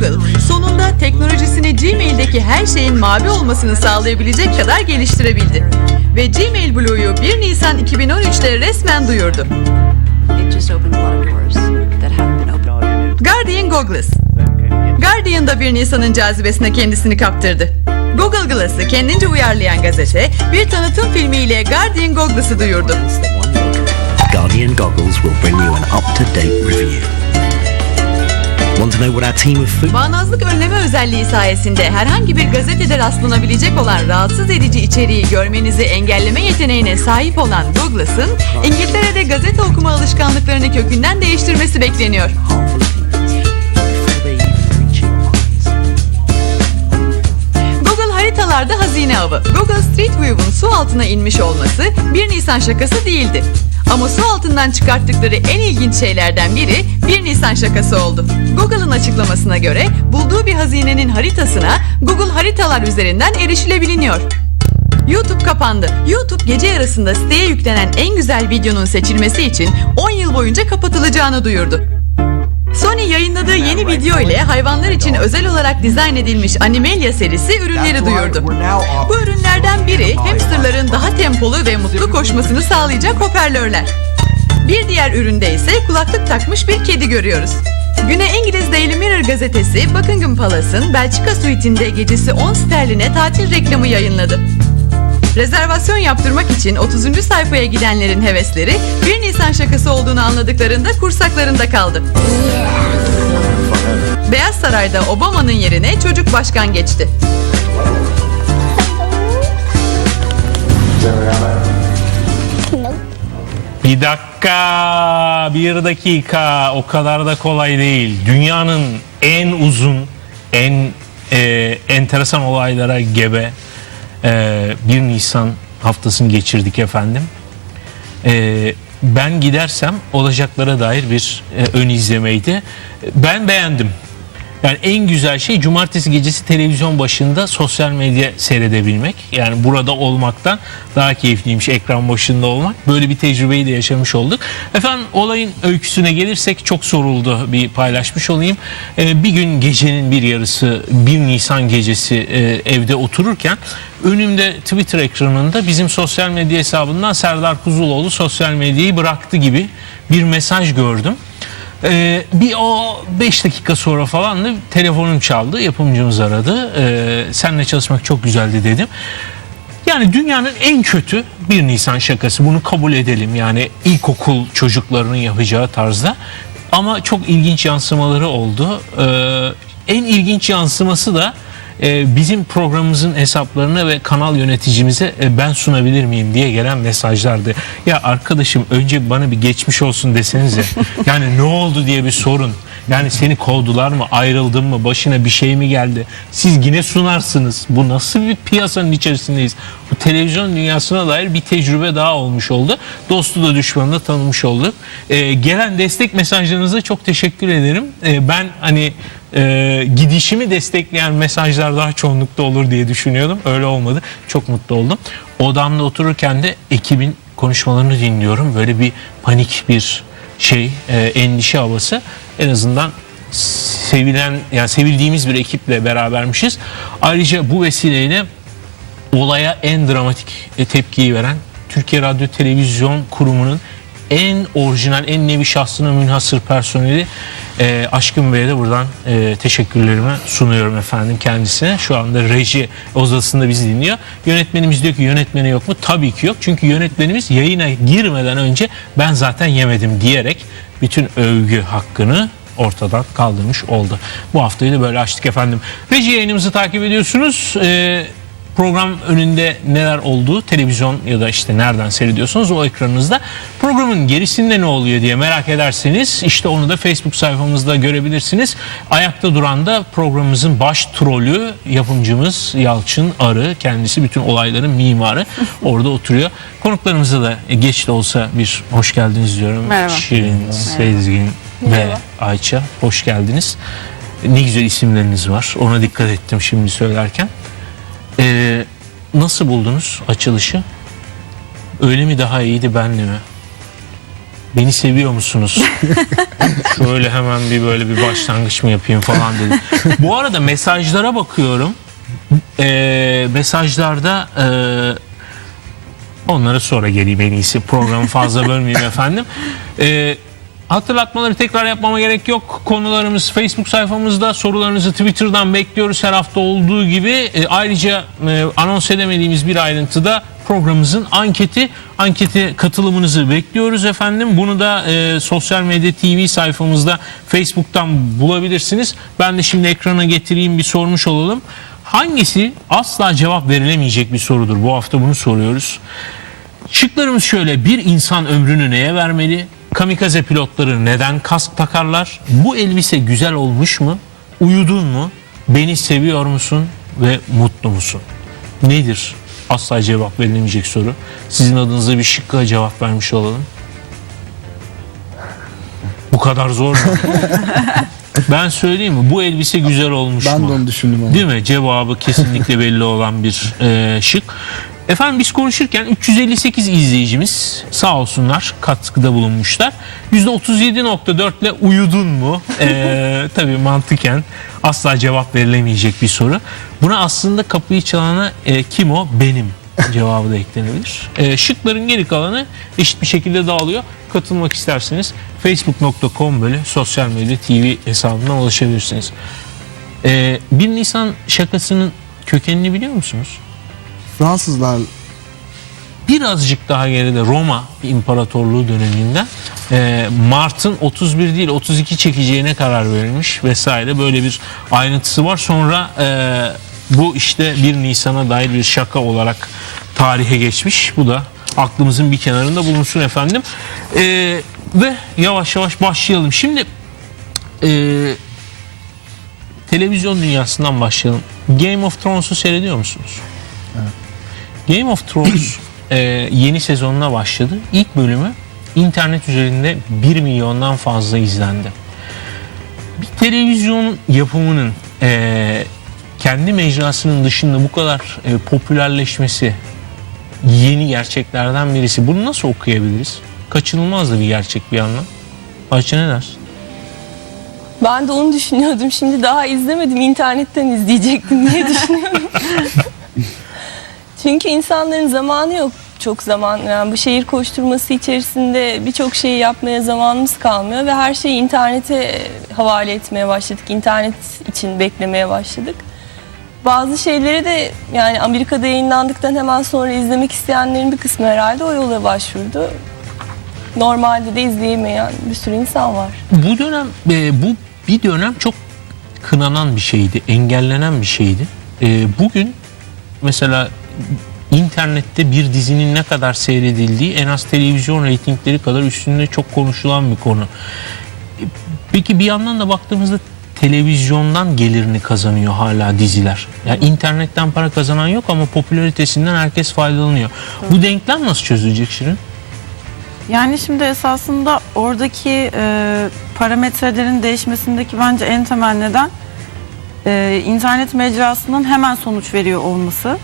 Google sonunda teknolojisini Gmail'deki her şeyin mavi olmasını sağlayabilecek kadar geliştirebildi. Ve Gmail Blue'yu 1 Nisan 2013'te resmen duyurdu. Guardian Goggles Guardian da 1 Nisan'ın cazibesine kendisini kaptırdı. Google Glass'ı kendince uyarlayan gazete bir tanıtım filmiyle Guardian Goggles'ı duyurdu. Guardian Goggles will bring you an up-to-date review. Want to know what our team of food Bağnazlık önleme özelliği sayesinde herhangi bir gazetede rastlanabilecek olan rahatsız edici içeriği görmenizi engelleme yeteneğine sahip olan Douglas'ın İngiltere'de gazete okuma alışkanlıklarını kökünden değiştirmesi bekleniyor. Google haritalarda hazine avı. Google Street View'un su altına inmiş olması 1 Nisan şakası değildi. Ama su altından çıkarttıkları en ilginç şeylerden biri 1 Nisan şakası oldu. Google'ın açıklamasına göre bulduğu bir hazinenin haritasına Google haritalar üzerinden erişilebiliniyor. YouTube kapandı. YouTube gece yarısında siteye yüklenen en güzel videonun seçilmesi için 10 yıl boyunca kapatılacağını duyurdu. Sony yayınladığı yeni video ile hayvanlar için özel olarak dizayn edilmiş Animalia serisi ürünleri duyurdu. Bu ürünlerden biri hamsterların daha tempolu ve mutlu koşmasını sağlayacak hoparlörler. Bir diğer üründe ise kulaklık takmış bir kedi görüyoruz. Güne İngiliz Daily Mirror gazetesi Buckingham Palace'ın Belçika suite'inde gecesi 10 sterline tatil reklamı yayınladı. Rezervasyon yaptırmak için 30. sayfaya gidenlerin hevesleri 1 Nisan şakası olduğunu anladıklarında kursaklarında kaldı. Beyaz Saray'da Obama'nın yerine çocuk başkan geçti. Bir dakika, bir dakika. O kadar da kolay değil. Dünyanın en uzun, en e, enteresan olaylara gebe e, 1 Nisan haftasını geçirdik efendim. E, ben gidersem olacaklara dair bir e, ön izlemeydi. Ben beğendim. Yani en güzel şey cumartesi gecesi televizyon başında sosyal medya seyredebilmek. Yani burada olmaktan daha keyifliymiş ekran başında olmak. Böyle bir tecrübeyi de yaşamış olduk. Efendim olayın öyküsüne gelirsek çok soruldu bir paylaşmış olayım. Ee, bir gün gecenin bir yarısı 1 Nisan gecesi e, evde otururken önümde Twitter ekranında bizim sosyal medya hesabından Serdar Kuzuloğlu sosyal medyayı bıraktı gibi bir mesaj gördüm. Ee, bir o 5 dakika sonra falan da telefonum çaldı. Yapımcımız aradı. Ee, seninle çalışmak çok güzeldi dedim. Yani dünyanın en kötü 1 Nisan şakası. Bunu kabul edelim. Yani ilkokul çocuklarının yapacağı tarzda. Ama çok ilginç yansımaları oldu. Ee, en ilginç yansıması da e, bizim programımızın hesaplarına ve kanal yöneticimize e, ben sunabilir miyim diye gelen mesajlardı. Ya arkadaşım önce bana bir geçmiş olsun desenize. Yani ne oldu diye bir sorun. Yani seni kovdular mı, ayrıldın mı, başına bir şey mi geldi? Siz yine sunarsınız. Bu nasıl bir piyasanın içerisindeyiz? Bu televizyon dünyasına dair bir tecrübe daha olmuş oldu. Dostu da düşmanı da tanımış olduk. Ee, gelen destek mesajlarınıza çok teşekkür ederim. Ee, ben hani e, gidişimi destekleyen mesajlar daha çoğunlukta olur diye düşünüyordum. Öyle olmadı. Çok mutlu oldum. Odamda otururken de ekibin konuşmalarını dinliyorum. Böyle bir panik bir şey, e, endişe havası. En azından sevilen, yani sevildiğimiz bir ekiple berabermişiz. Ayrıca bu vesileyle olaya en dramatik e, tepkiyi veren Türkiye Radyo Televizyon Kurumu'nun en orijinal, en nevi şahsına münhasır personeli e, Aşkın Bey'e de buradan e, teşekkürlerimi sunuyorum efendim kendisine. Şu anda reji odasında bizi dinliyor. Yönetmenimiz diyor ki yönetmeni yok mu? Tabii ki yok. Çünkü yönetmenimiz yayına girmeden önce ben zaten yemedim diyerek bütün övgü hakkını ortadan kaldırmış oldu. Bu haftayı da böyle açtık efendim. Reji yayınımızı takip ediyorsunuz. Ee, program önünde neler olduğu televizyon ya da işte nereden seyrediyorsanız o ekranınızda programın gerisinde ne oluyor diye merak ederseniz işte onu da Facebook sayfamızda görebilirsiniz. Ayakta duran da programımızın baş trolü yapımcımız Yalçın Arı kendisi bütün olayların mimarı orada oturuyor. Konuklarımıza da geç de olsa bir hoş geldiniz diyorum. Merhaba. Şirin, Sezgin ve Ayça hoş geldiniz. Ne güzel isimleriniz var. Ona dikkat ettim şimdi söylerken. Nasıl buldunuz açılışı? Öyle mi daha iyiydi benle mi? Beni seviyor musunuz? Şöyle hemen bir böyle bir başlangıç mı yapayım falan dedim. Bu arada mesajlara bakıyorum. Ee, mesajlarda e, onlara sonra geleyim en iyisi. Programı fazla bölmeyeyim efendim. Ee, hatırlatmaları tekrar yapmama gerek yok. Konularımız Facebook sayfamızda. Sorularınızı Twitter'dan bekliyoruz her hafta olduğu gibi. Ee, ayrıca e, anons edemediğimiz bir ayrıntıda programımızın anketi. Ankete katılımınızı bekliyoruz efendim. Bunu da e, sosyal medya TV sayfamızda Facebook'tan bulabilirsiniz. Ben de şimdi ekrana getireyim bir sormuş olalım. Hangisi asla cevap verilemeyecek bir sorudur? Bu hafta bunu soruyoruz. Şıklarımız şöyle. Bir insan ömrünü neye vermeli? Kamikaze pilotları neden kask takarlar? Bu elbise güzel olmuş mu? Uyudun mu? Beni seviyor musun? Ve mutlu musun? Nedir? Asla cevap verilemeyecek soru. Sizin adınıza bir şıkla cevap vermiş olalım. Bu kadar zor mu? ben söyleyeyim mi? Bu elbise güzel olmuş Ben mu? de onu düşündüm ama. Değil mi? Cevabı kesinlikle belli olan bir e, şık. Efendim biz konuşurken 358 izleyicimiz sağ olsunlar katkıda bulunmuşlar. %37.4 ile uyudun mu? E, tabii mantıken asla cevap verilemeyecek bir soru. Buna aslında kapıyı çalana e, kim o? Benim cevabı da eklenebilir. E, şıkların geri kalanı eşit bir şekilde dağılıyor. Katılmak isterseniz facebook.com böyle sosyal medya TV hesabından ulaşabilirsiniz. Ee, 1 Nisan şakasının kökenini biliyor musunuz? Fransızlar Birazcık daha geride Roma İmparatorluğu döneminden e, Mart'ın 31 değil 32 çekeceğine karar verilmiş vesaire böyle bir ayrıntısı var. Sonra e, bu işte 1 Nisan'a dair bir şaka olarak tarihe geçmiş. Bu da aklımızın bir kenarında bulunsun efendim. E, ve yavaş yavaş başlayalım. Şimdi e, televizyon dünyasından başlayalım. Game of Thrones'u seyrediyor musunuz? Game of Thrones e, yeni sezonuna başladı. İlk bölümü internet üzerinde 1 milyondan fazla izlendi. Bir televizyon yapımının e, kendi mecrasının dışında bu kadar e, popülerleşmesi yeni gerçeklerden birisi. Bunu nasıl okuyabiliriz? Kaçınılmaz da bir gerçek bir yandan. Ayça ne dersin? Ben de onu düşünüyordum. Şimdi daha izlemedim. internetten izleyecektim diye düşünüyorum. Çünkü insanların zamanı yok. Çok zaman yani bu şehir koşturması içerisinde birçok şeyi yapmaya zamanımız kalmıyor ve her şeyi internete havale etmeye başladık. İnternet için beklemeye başladık. Bazı şeyleri de yani Amerika'da yayınlandıktan hemen sonra izlemek isteyenlerin bir kısmı herhalde o yola başvurdu. Normalde de izleyemeyen bir sürü insan var. Bu dönem e, bu bir dönem çok kınanan bir şeydi, engellenen bir şeydi. E, bugün mesela internette bir dizinin ne kadar seyredildiği en az televizyon reytingleri kadar üstünde çok konuşulan bir konu. Peki bir yandan da baktığımızda televizyondan gelirini kazanıyor hala diziler. Yani internetten para kazanan yok ama popülaritesinden herkes faydalanıyor. Bu denklem nasıl çözülecek Şirin? Yani şimdi esasında oradaki e, parametrelerin değişmesindeki bence en temel neden e, internet mecrasının hemen sonuç veriyor olması.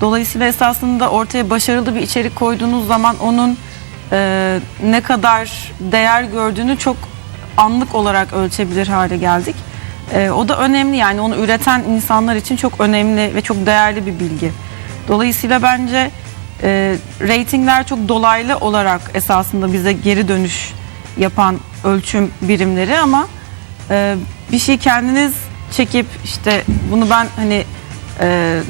Dolayısıyla esasında ortaya başarılı bir içerik koyduğunuz zaman onun e, ne kadar değer gördüğünü çok anlık olarak ölçebilir hale geldik. E, o da önemli yani onu üreten insanlar için çok önemli ve çok değerli bir bilgi. Dolayısıyla bence e, reytingler çok dolaylı olarak esasında bize geri dönüş yapan ölçüm birimleri ama e, bir şey kendiniz çekip işte bunu ben hani e,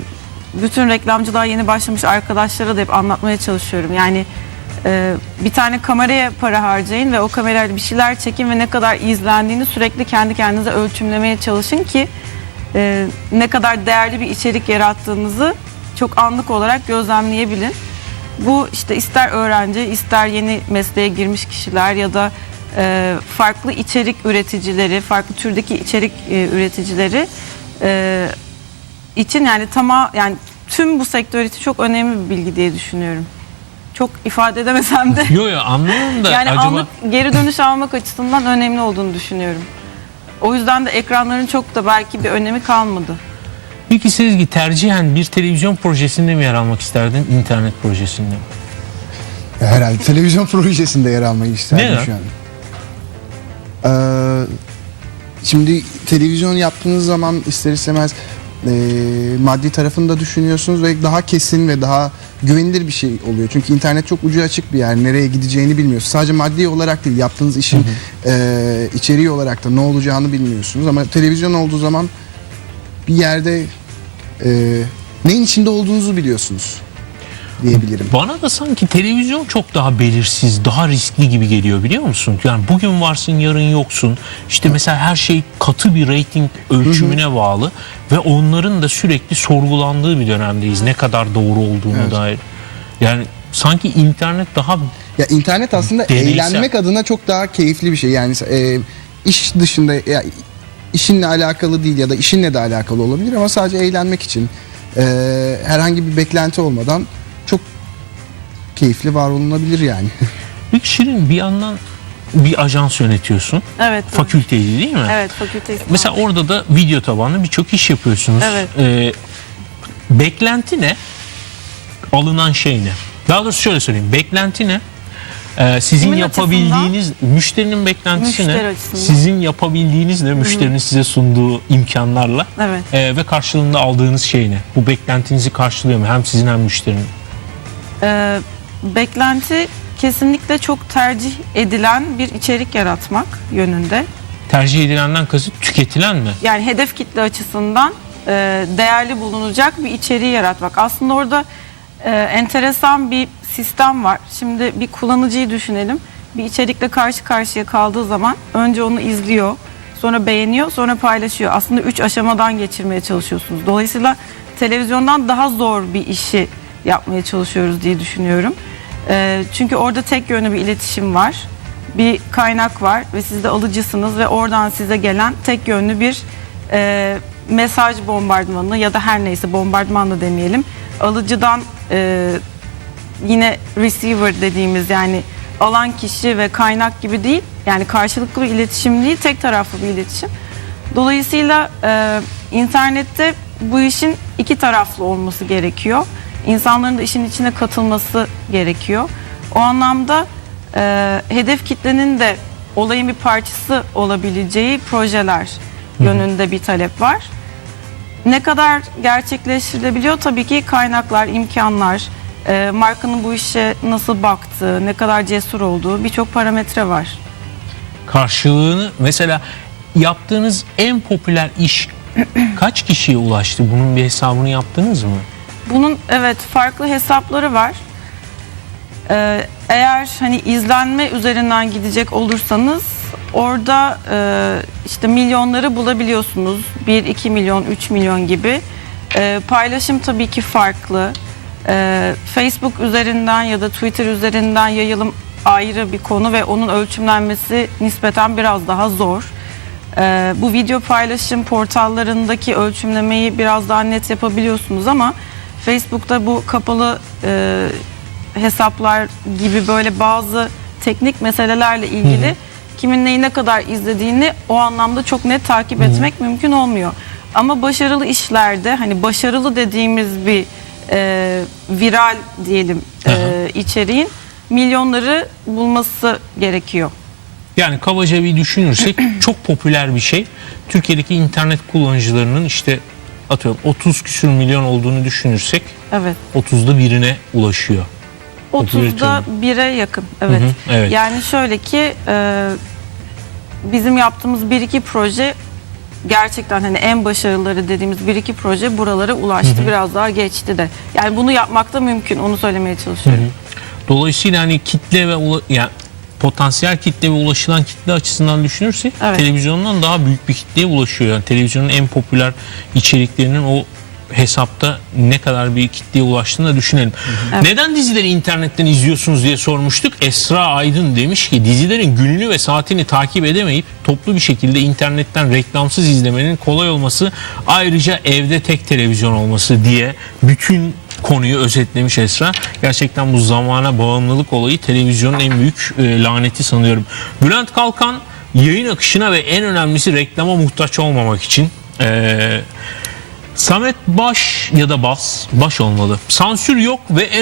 bütün reklamcılığa yeni başlamış arkadaşlara da hep anlatmaya çalışıyorum. Yani e, bir tane kameraya para harcayın ve o kamerayla bir şeyler çekin ve ne kadar izlendiğini sürekli kendi kendinize ölçümlemeye çalışın ki e, ne kadar değerli bir içerik yarattığınızı çok anlık olarak gözlemleyebilin. Bu işte ister öğrenci, ister yeni mesleğe girmiş kişiler ya da e, farklı içerik üreticileri, farklı türdeki içerik e, üreticileri e, için yani tamam yani tüm bu sektör için çok önemli bir bilgi diye düşünüyorum. Çok ifade edemesem de Yo yo anlıyorum da yani acaba... anlık geri dönüş almak açısından önemli olduğunu düşünüyorum. O yüzden de ekranların çok da belki bir önemi kalmadı. Peki Sezgi tercihen bir televizyon projesinde mi yer almak isterdin, internet projesinde mi? Herhalde televizyon projesinde yer almayı isterdim Neden? şu an. Ee, şimdi televizyon yaptığınız zaman ister istemez e, maddi tarafını da düşünüyorsunuz ve daha kesin ve daha güvenilir bir şey oluyor. Çünkü internet çok ucu açık bir yer. Nereye gideceğini bilmiyorsunuz. Sadece maddi olarak değil, yaptığınız işin e, içeriği olarak da ne olacağını bilmiyorsunuz. Ama televizyon olduğu zaman bir yerde e, neyin içinde olduğunuzu biliyorsunuz diyebilirim. Bana da sanki televizyon çok daha belirsiz, daha riskli gibi geliyor biliyor musun? Yani bugün varsın, yarın yoksun. İşte mesela her şey katı bir reyting ölçümüne bağlı ve onların da sürekli sorgulandığı bir dönemdeyiz. Ne kadar doğru olduğunu Evet. dair. Yani sanki internet daha Ya internet aslında Deneysel. eğlenmek adına çok daha keyifli bir şey. Yani e, iş dışında ya, işinle alakalı değil ya da işinle de alakalı olabilir ama sadece eğlenmek için e, herhangi bir beklenti olmadan keyifli var olunabilir yani. Peki Şirin bir yandan bir ajans yönetiyorsun. Evet. Fakülteydi değil mi? Evet fakülte Mesela orada da video tabanlı birçok iş yapıyorsunuz. Evet. Ee, beklenti ne? Alınan şey ne? Daha doğrusu şöyle söyleyeyim. Beklenti ne? Ee, sizin Kimin yapabildiğiniz, müşterinin beklentisi Müşteri ne? açısından. Sizin yapabildiğiniz ne? Müşterinin size sunduğu imkanlarla. Evet. Ee, ve karşılığında aldığınız şey ne? Bu beklentinizi karşılıyor mu? Hem sizin hem müşterinin. Ee, beklenti kesinlikle çok tercih edilen bir içerik yaratmak yönünde. Tercih edilenden kasıt tüketilen mi? Yani hedef kitle açısından e, değerli bulunacak bir içeriği yaratmak. Aslında orada e, enteresan bir sistem var. Şimdi bir kullanıcıyı düşünelim. Bir içerikle karşı karşıya kaldığı zaman önce onu izliyor, sonra beğeniyor, sonra paylaşıyor. Aslında üç aşamadan geçirmeye çalışıyorsunuz. Dolayısıyla televizyondan daha zor bir işi yapmaya çalışıyoruz diye düşünüyorum. E, çünkü orada tek yönlü bir iletişim var. Bir kaynak var ve siz de alıcısınız ve oradan size gelen tek yönlü bir e, mesaj bombardımanı ya da her neyse bombardıman demeyelim. Alıcıdan e, yine receiver dediğimiz yani alan kişi ve kaynak gibi değil. Yani karşılıklı bir iletişim değil, tek taraflı bir iletişim. Dolayısıyla e, internette bu işin iki taraflı olması gerekiyor. İnsanların da işin içine katılması gerekiyor. O anlamda e, hedef kitlenin de olayın bir parçası olabileceği projeler yönünde bir talep var. Ne kadar gerçekleştirilebiliyor? Tabii ki kaynaklar, imkanlar, e, markanın bu işe nasıl baktığı, ne kadar cesur olduğu birçok parametre var. karşılığını mesela yaptığınız en popüler iş kaç kişiye ulaştı? Bunun bir hesabını yaptınız mı? Bunun evet farklı hesapları var. Ee, eğer hani izlenme üzerinden gidecek olursanız orada e, işte milyonları bulabiliyorsunuz. 1, 2 milyon, 3 milyon gibi. Ee, paylaşım tabii ki farklı. Ee, Facebook üzerinden ya da Twitter üzerinden yayılım ayrı bir konu ve onun ölçümlenmesi nispeten biraz daha zor. Ee, bu video paylaşım portallarındaki ölçümlemeyi biraz daha net yapabiliyorsunuz ama Facebook'ta bu kapalı e, hesaplar gibi böyle bazı teknik meselelerle ilgili kimin neyi ne kadar izlediğini o anlamda çok net takip etmek mümkün olmuyor. Ama başarılı işlerde hani başarılı dediğimiz bir e, viral diyelim e, içeriğin milyonları bulması gerekiyor. Yani kabaca bir düşünürsek çok popüler bir şey. Türkiye'deki internet kullanıcılarının işte atıyorum 30 küsür milyon olduğunu düşünürsek Evet. 30'da birine ulaşıyor. Popülarite 30'da 1'e yakın. Evet. Hı hı, evet. Yani şöyle ki e, bizim yaptığımız bir iki proje gerçekten hani en başarıları dediğimiz bir iki proje buralara ulaştı. Biraz daha geçti de. Yani bunu yapmak da mümkün. Onu söylemeye çalışıyorum. Dolayısıyla hani kitle ve ula- yani potansiyel kitle ve ulaşılan kitle açısından düşünürsek Evet. televizyondan daha büyük bir kitleye ulaşıyor. Yani televizyonun en popüler içeriklerinin o hesapta ne kadar bir kitleye ulaştığını da düşünelim. Neden dizileri internetten izliyorsunuz diye sormuştuk. Esra Aydın demiş ki dizilerin gününü ve saatini takip edemeyip toplu bir şekilde internetten reklamsız izlemenin kolay olması ayrıca evde tek televizyon olması diye bütün konuyu özetlemiş Esra. Gerçekten bu zamana bağımlılık olayı televizyonun en büyük e, laneti sanıyorum. Bülent Kalkan yayın akışına ve en önemlisi reklama muhtaç olmamak için e, Samet Baş ya da Bas, Baş olmalı. Sansür yok ve en